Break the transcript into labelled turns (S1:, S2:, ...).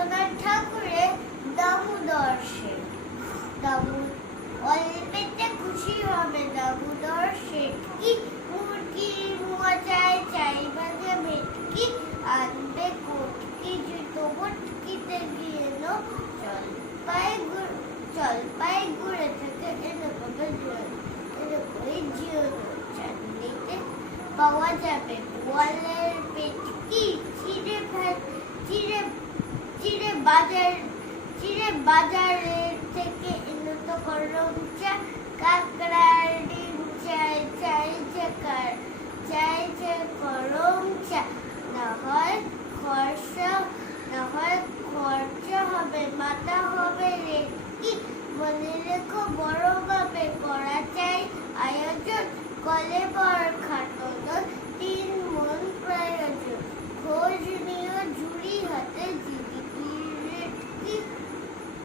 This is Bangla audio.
S1: রবীন্দ্রনাথ ঠাকুরের দামোদর দামু, অল্পেতে খুশি হবে দামোদর কি মুরগি মজায় চাই বাজে ভেটকি। আনবে কোটকি জুতো বটকিতে গিয়ে নো জলপাই গুড় জলপাই গুড়ে থেকে জল। করে জিও চাটনিতে। পাওয়া যাবে গোয়ালের পেটকি বাজার চিড়ে বাজারের থেকে উন্নত করলাম চা কাঁকড়া ডিম, চাই চাই চাকার চাই চা করম চা। না হয় খরচা, না হয় খরচা হবে, মাথা হবে রে কি? মনে রেখো বড়ভাবে করা চাই আয়োজন, কলে বড়